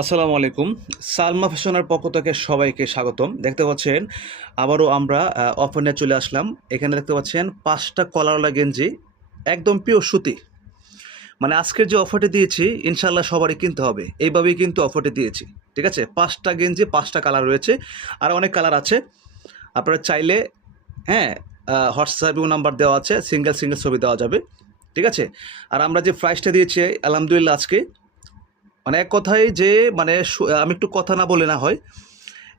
আসসালামু আলাইকুম। সালমা ফ্যাশনের পক্ষ থেকে সবাইকে স্বাগতম। দেখতে পাচ্ছেন আবারও আমরা অফার নিয়ে চলে আসলাম। এখানে দেখতে পাচ্ছেন ৫টা কলারওয়ালা গেঞ্জি একদম পিওর সুতি। মানে আজকের যে অফারটি দিয়েছি ইনশাআল্লাহ সবারই কিনতে হবে। এইভাবেই কিন্তু অফারটি দিয়েছি। ঠিক আছে? ৫টা গেঞ্জি ৫টা কালার রয়েছে। আর অনেক কালার আছে। আপনারা চাইলে হ্যাঁ, হোয়াটসঅ্যাপেও নাম্বার দেওয়া আছে। সিঙ্গেল, সিঙ্গেল ছবি দেওয়া যাবে। ঠিক আছে? আর আমরা যে প্রাইসটা দিয়েছি আলহামদুলিল্লাহ আজকে মানে এক কথায় যে মানে আমি একটু কথা না বলে না হয়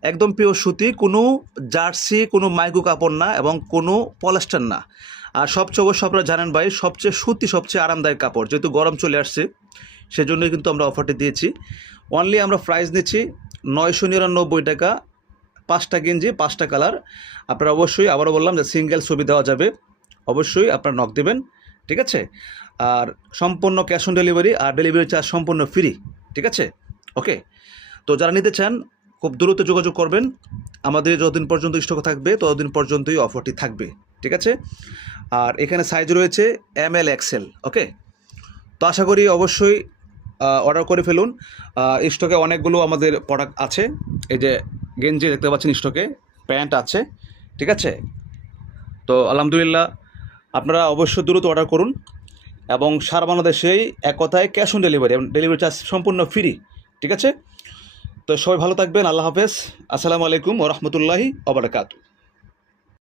একদম পিওর সুতি, কোনো জার্সি, কোনো মাইক্রো কাপড় না এবং কোনো পলিস্টার না। আর সবচেয়ে অবশ্য আপনারা জানেন ভাই, সবচেয়ে সুতি সবচেয়ে আরামদায়ক কাপড়, যেহেতু গরম চলে আসছে সেজন্যই কিন্তু আমরা অফারটি দিয়েছি। অনলি আমরা প্রাইস নিচ্ছি ৯৯৯ টাকা, ৫টা গেঞ্জি ৫টা কালার। আপনারা অবশ্যই আবারও বললাম যে সিঙ্গেল ছবি দেওয়া যাবে, অবশ্যই আপনারা নক দেবেন। ঠিক আছে? আর সম্পূর্ণ ক্যাশ অন ডেলিভারি, আর ডেলিভারি চার্জ সম্পূর্ণ ফ্রি। ঠিক আছে? ওকে। তো যারা নিতে চান খুব দ্রুত যোগাযোগ করবেন। আমাদের যতদিন পর্যন্ত স্টক থাকবে ততদিন পর্যন্তই অফারটি থাকবে। ঠিক আছে? আর এখানে সাইজ রয়েছে ML XL। ওকে। তো আশা করি অবশ্যই অর্ডার করে ফেলুন। স্টকে অনেকগুলো আমাদের প্রোডাক্ট আছে। এই যে গেঞ্জি দেখতে পাচ্ছেন স্টকে, প্যান্ট আছে। ঠিক আছে? তো আলহামদুলিল্লাহ আপনারা অবশ্যই দ্রুত অর্ডার করুন এবং সারা বাংলাদেশেই এক কথায় ক্যাশ অন ডেলিভারি এবং ডেলিভারি চার্জ সম্পূর্ণ ফ্রি। ঠিক আছে? তো সবাই ভালো থাকবেন। আল্লাহ হাফেজ। আসসালামু আলাইকুম ওয়া রাহমাতুল্লাহি ওয়া বারাকাতুহু।